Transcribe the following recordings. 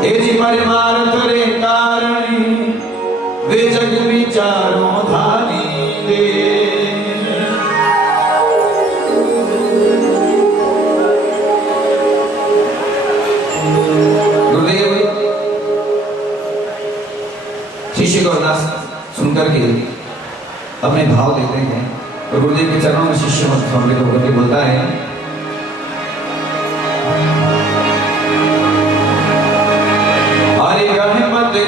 हे जी परिवार तुरे कारणी वे जग विचारों धारी दे गुरुदेव शिष्य को अरदास सुनकर के अपने भाव देते हैं तो गुरुदेव के चरणों में शिष्य सम्मिलित होकर के बोलता है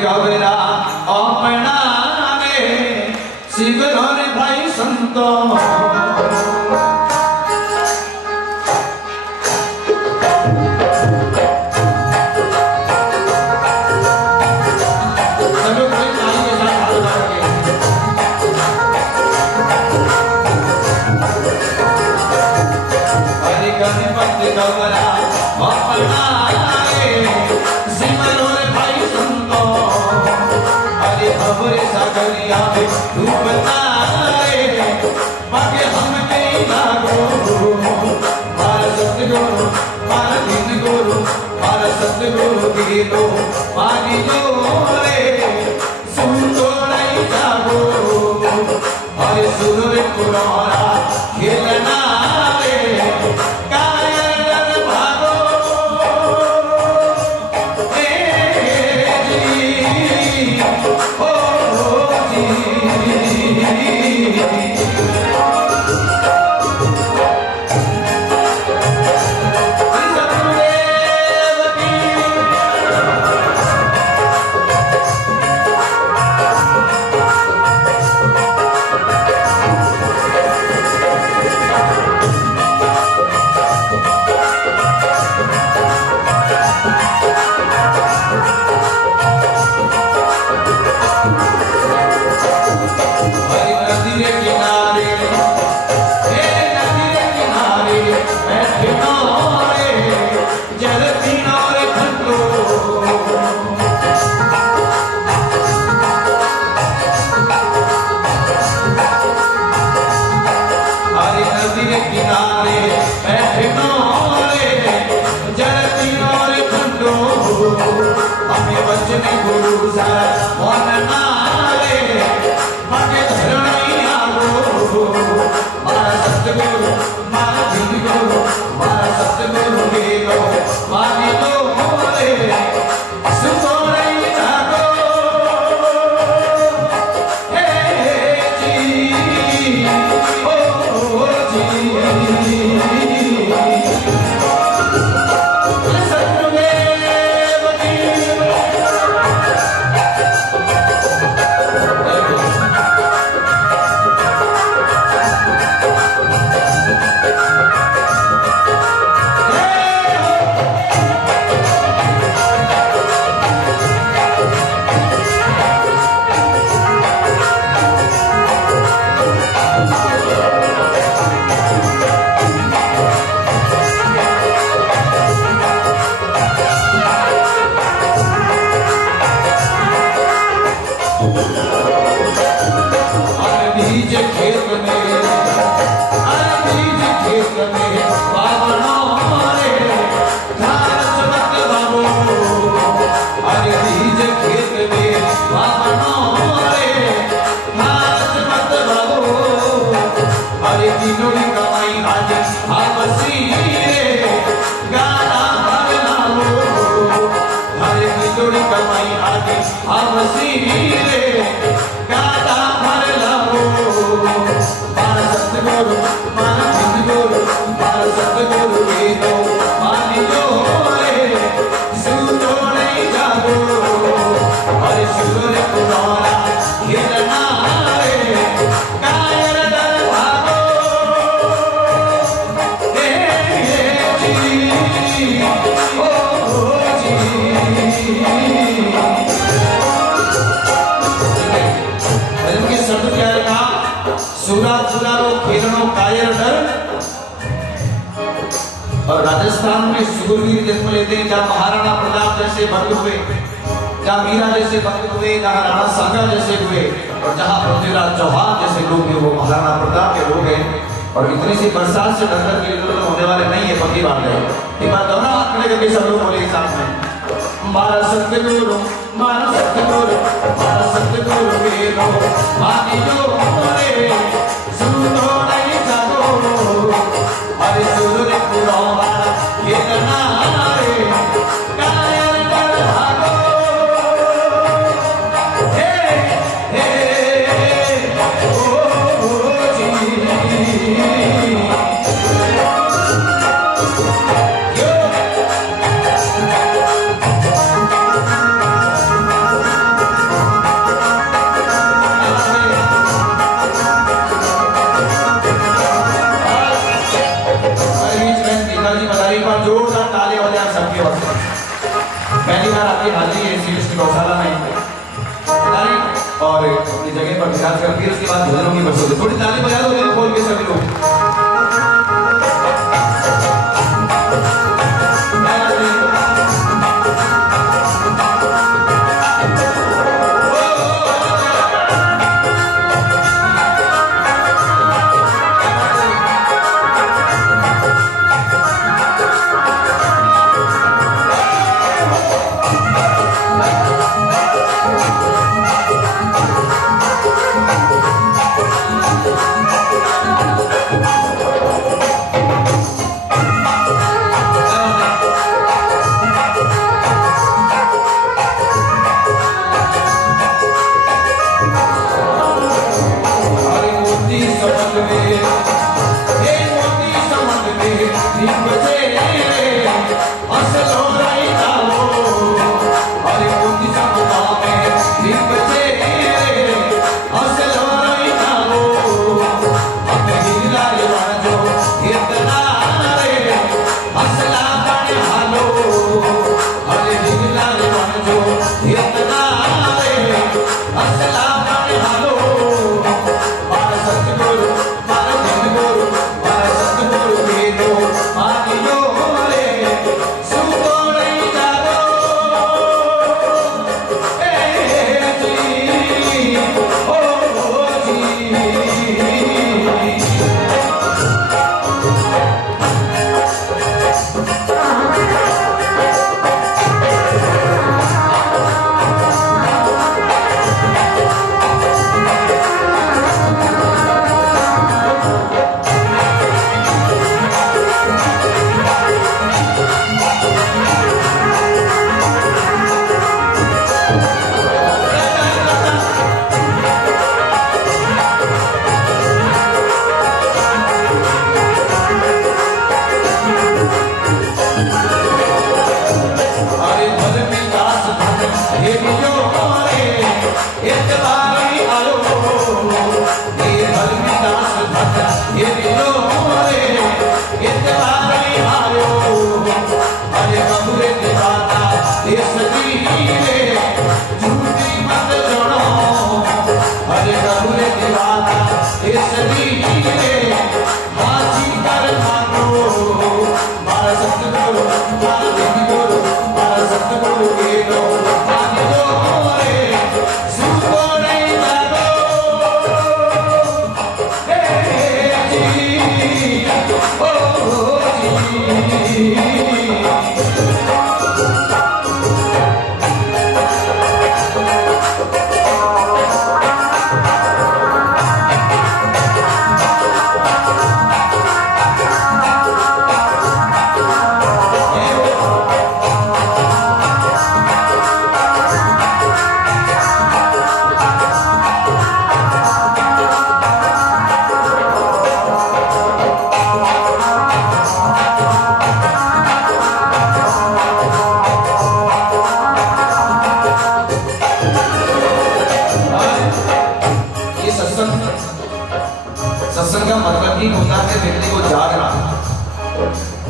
गबरा अपना रे शिवर भाई संतो हरे गणपति गबरा अपना रे शिवर भाई संतो खबरे सागरिया में डूबता रे बाकी हम नहीं लागो मारा सतगुरु मारा दिन गुरु मारा सतगुरु गिरो मारी जो रे सुन तो नहीं जागो हरे सुर पुराना खेलना रे और राजस्थान में सूरवीर जन्म लेते हैं, जहाँ महाराणा प्रताप जैसे भक्त हुए, जहाँ मीरा जैसे भक्त हुए, जहाँ राणा सांगा जैसे हुए, और जहाँ पृथ्वीराज चौहान जैसे लोग हैं वो महाराणा प्रताप के लोग हैं। और इतनी सी बरसात से डरकर के होने वाले नहीं है, पक्की बात है। एक बार दोनों हाथ खड़े करके सब लोग बोले साथ में मारा सतगुरु वेरो मानियो रे सुनो नहीं जागो अरे सुनो रे पुराना ये ना रे कायर कर भागो हे हे ओ जी जोरदार ताली बजाएं आप सबके वक्त पहली बार आपकी हाजिरी है श्री कृष्ण गौशाला में और अपनी जगह पर विराज कर फिर उसके बाद भजनों की बरसों थोड़ी ताली बजा दो दिल खोल के सभी लोग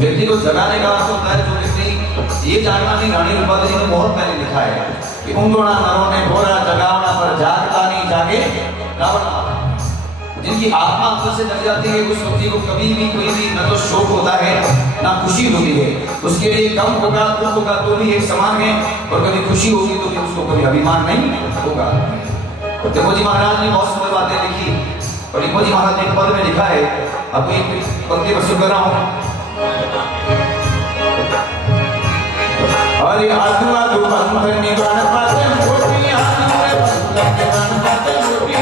व्यक्ति को जगाने का अर्थ होता है जो व्यक्ति ये जानना नहीं, रानी रूपादेवी ने बहुत पहले लिखा है कि ऊँघोड़ा नरों ने भोरा जगावना पर जागता नहीं जागे रावण माता। जिनकी आत्मा अंदर से जग जाती है उस व्यक्ति को कभी भी कोई भी न तो शोक होता है ना खुशी होती है। उसके लिए कम होगा दुख होगा तो भी एक समान है, और कभी खुशी होगी तो भी उसको कभी अभिमान नहीं होगा। देखो जी महाराज ने बहुत सुंदर बातें लिखी, और देखो जी महाराज ने पद में लिखा है, आपको एक पंक्ति प्रस्तुत कर रहा हूँ। अरे आत्मा पंथ निगण पाते मोटी आनंद पंथ निगण पाते मोटी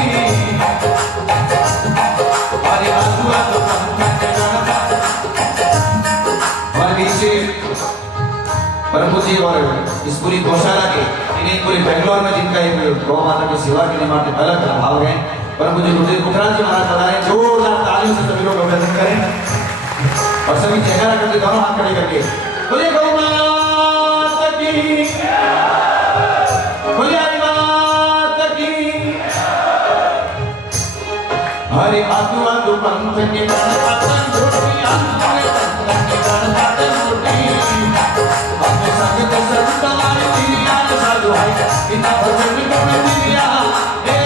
अरे आदु पंथ निगण और पीछे परम पूज्य और इस पूरी गौशाला के इन्हें पूरे बेंगलोर में जिनका एक गौ माता की सेवा के लिए मात्र अलग अलग भाव है परम पूज्य गुरुदेव पुखराज जी महाराज बता रहे जोरदार तालियों से सभी लोग अभिनंदन करें और सभी जयकारा करके दोनों हाथ खड़े करके बोलिए गौ माता की बोलिए हरि माता की हरे आदु आदु पंथ निगण पाते मोटी आदु पंथ निगण पाते मोटी अपने संगत संतवारी दिया साधु है इतना भजन गुण दिया हे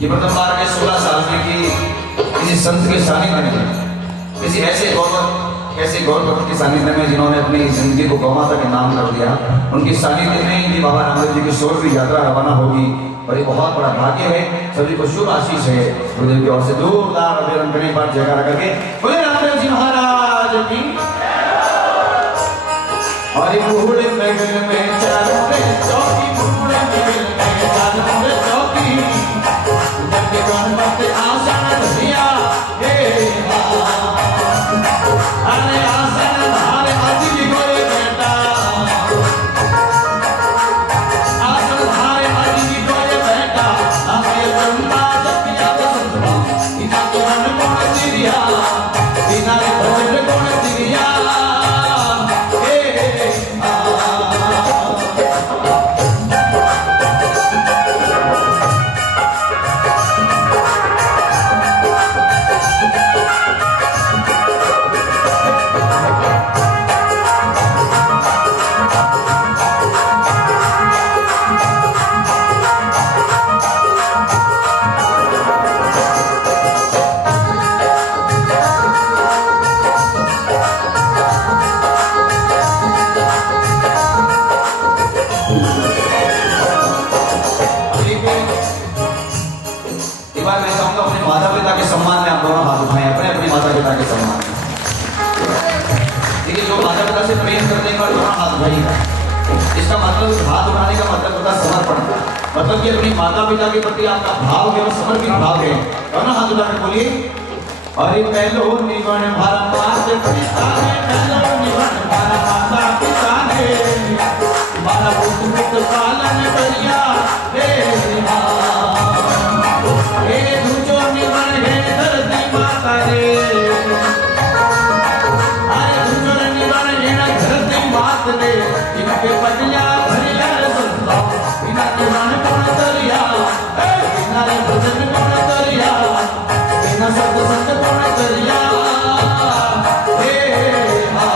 ये प्रथम बार के 16 साल में कि किसी संत के सानिध्य में किसी ऐसे गौर भक्त के सानिध्य में जिन्होंने अपनी जिंदगी को गौ माता के नाम कर दिया उनकी सानिध्य में ही बाबा रामदेव जी की 16वीं यात्रा रवाना होगी और ये बहुत बड़ा भाग्य है सभी को शुभ आशीष है गुरुदेव की ओर से जोरदार अभिनंदन करने पर जयकारा करके बोले रामदेव जी महाराज की और बूढ़े महल में चारों रे चौकी बूढ़े महल में चारों रे चौकी जब गणपति आसन धरिया हे अरे आसन धारे अजी गोरे बेटा आसन धारे अजी गोरे बेटा हमें ब्रह्मा जपिया संतवा इना गुण गुण दिया इना भजन गुण दिया इसका मतलब हाथ उठाने का मतलब होता है समर्पण मतलब कि अपनी माता पिता के प्रति आपका भाव है और समर्पित भाव है दोनों हाथ उठाकर बोलिए अरे पहलो निगण भारा माता पिता ने पहलो निगण भारा माता पिता ने मारा पुत्र पालन करिया हे हे दूजो निगण हे धरती माता रे इनके बलिया भरिया संता बिना ज्ञान गुण करिया बिना भजन गुण करिया बिना सत्संग गुण करिया हे हा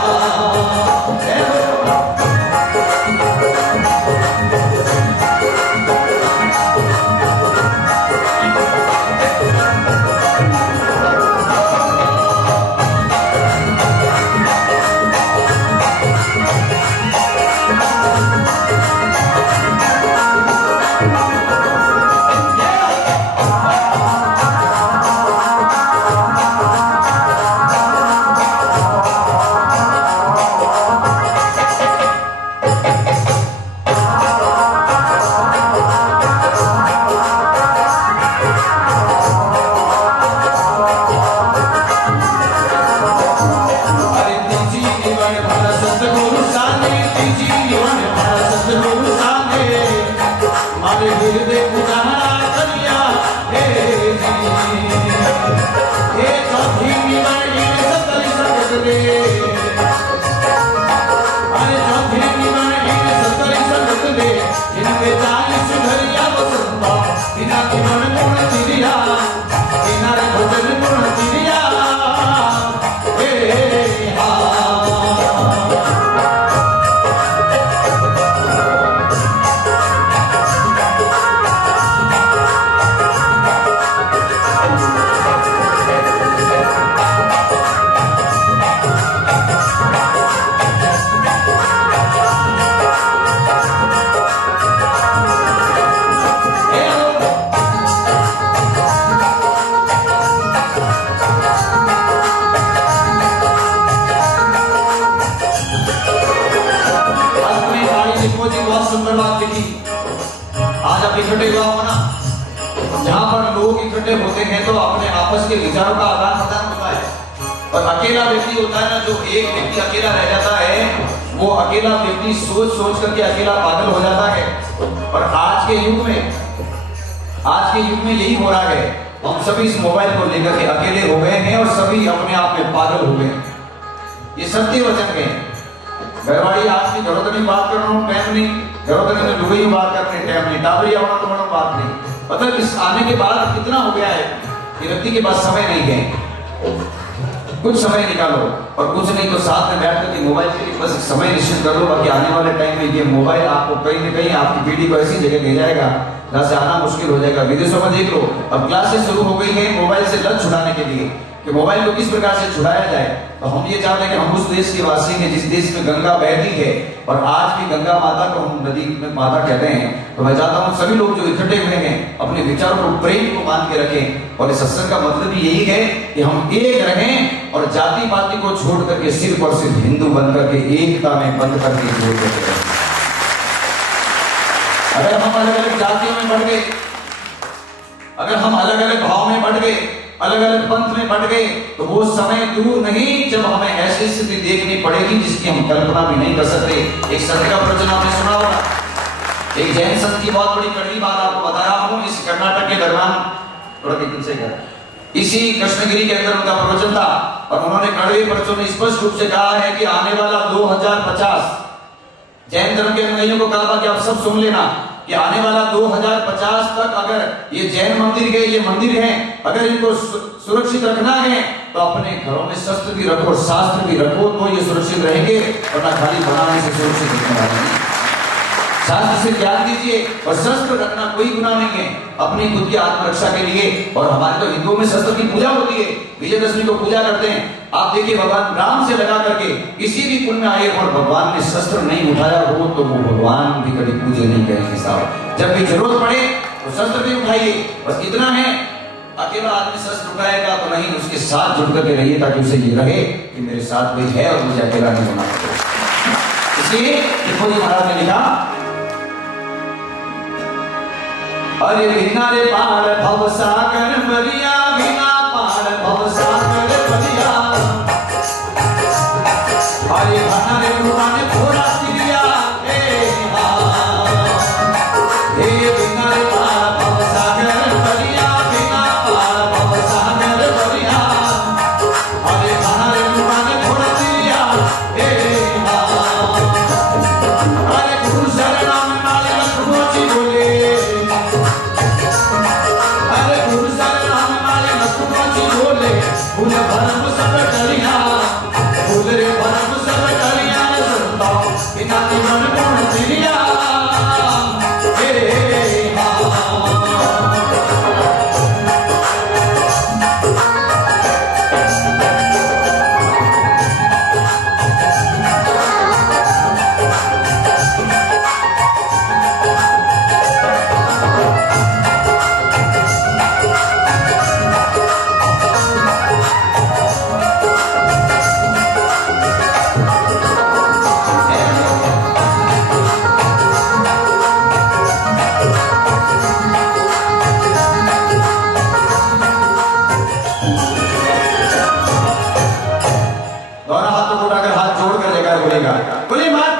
जब इकट्ठे हुआ हो ना, जहां पर लोग इकट्ठे होते हैं तो अपने आपस के विचारों का आदान प्रदान होता है। और अकेला व्यक्ति होता है ना, जो एक व्यक्ति अकेला रह जाता है, वो अकेला व्यक्ति सोच सोच करके अकेला पागल हो जाता है। और आज के युग में यही हो रहा है, हम सभी इस मोबाइल को लेकर के अकेले हो गए हैं और सभी अपने आप में पागल हो गए। ये सत्य वचन है। घरवाड़ी आज की जरूरत नहीं बात कर रहा हूँ, टाइम नहीं, जरूरत नहीं दुबई बात करने टाइम नहीं, टावरी आना तो बड़ा बात नहीं। मतलब इस आने के बाद कितना हो गया है कि व्यक्ति के पास समय नहीं है। कुछ समय निकालो, और कुछ नहीं तो साथ में बैठ करके मोबाइल के लिए बस समय निश्चित कर लो, बाकी आने वाले टाइम में ये मोबाइल आपको कहीं न कहीं आपकी पीढ़ी को ऐसी जगह ले जाएगा जहाँ से आना मुश्किल हो जाएगा। विदेशों में देख लो, अब क्लासेस शुरू हो गई है मोबाइल से लत छुड़ाने के लिए, कि मोबाइल को किस प्रकार से छुड़ाया जाए। तो हम ये चाहते हैं कि हम उस देश के वासी हैं जिस देश में गंगा बहती है, और आज की गंगा माता को हम नदी में माता कहते हैं। तो मैं चाहता हूँ सभी लोग जो इकट्ठे हुए हैं अपने विचारों को, प्रेम को मान के रखें। और इस सत्संग का मतलब भी यही है कि हम एक रहें और जाति पाति को छोड़ करके सिर्फ और सिर्फ हिंदू बन करके एकता में बंद करके जोड़ देते हैं। अगर हम अलग अलग जातियों में बढ़ गए, अगर हम अलग अलग भाव में बढ़ गए, अलग अलग पंथ में बढ़ गए, तो वो समय दूर नहीं जब हमें ऐसी स्थिति देखनी पड़ेगी जिसकी हम कल्पना भी नहीं कर सकते। एक संत का प्रवचन आपने सुना होगा, एक जैन संत की बहुत बड़ी कड़वी बात आपको बता रहा हूं। इस कर्नाटक के दरबार थोड़ा कितने से कर इसी कृष्णगिरी के अंदर उनका प्रवचन था, और उन्होंने कड़वे प्रवचन में स्पष्ट रूप से कहा है कि आने वाला 2050 जैन धर्म के अनुयायियों को कहा था कि आप सब सुन लेना कि आने वाला 2050 तक अगर ये जैन मंदिर है, ये मंदिर है, अगर इनको सुरक्षित रखना है तो अपने घरों में शस्त्र भी रखो और शास्त्र भी रखो, तो ये सुरक्षित रहेंगे, वरना खाली बनाने से सुरक्षित रखने वाले नहीं। शास्त्र से ज्ञान दीजिए, और शस्त्र रखना कोई गुनाह नहीं है अपनी खुद की आत्मरक्षा के लिए। और हमारे तो हिंदुओं में शस्त्र की पूजा होती है, विजयदशमी को पूजा करते हैं। आप देखिए भगवान राम से लगा करके किसी भी कुल में आए और भगवान ने शस्त्र नहीं उठाया हो तो वो भगवान भी कभी पूजा नहीं करेंगे साहब। जब भी जरूरत पड़े तो शस्त्र भी उठाइए, बस इतना है। अकेला आदमी शस्त्र उठाएगा तो नहीं, उसके साथ जुड़ करके रहिए ताकि उसे ये रहे कि मेरे साथ कोई है और मुझे अकेला नहीं होना। इसलिए त्रिपुरी महाराज ने लिखा, अरे बिना रे पार भव सागर बलिया, बिना पार भव सागर बलिया, अरे बिना रे पुराने थोड़ा सिरिया, हे बिना रे पार भव सागर बलिया, बिना पार भव सागर बलिया, अरे बिना रे पुराने थोड़ा सिरिया, अरे गुरु शरणा में माले लखनऊ बोले, फूल भरम सब कलिया, फूल रे भरम सब कलिया, सुनता बिना मन गुण दिलिया, हे बोले मात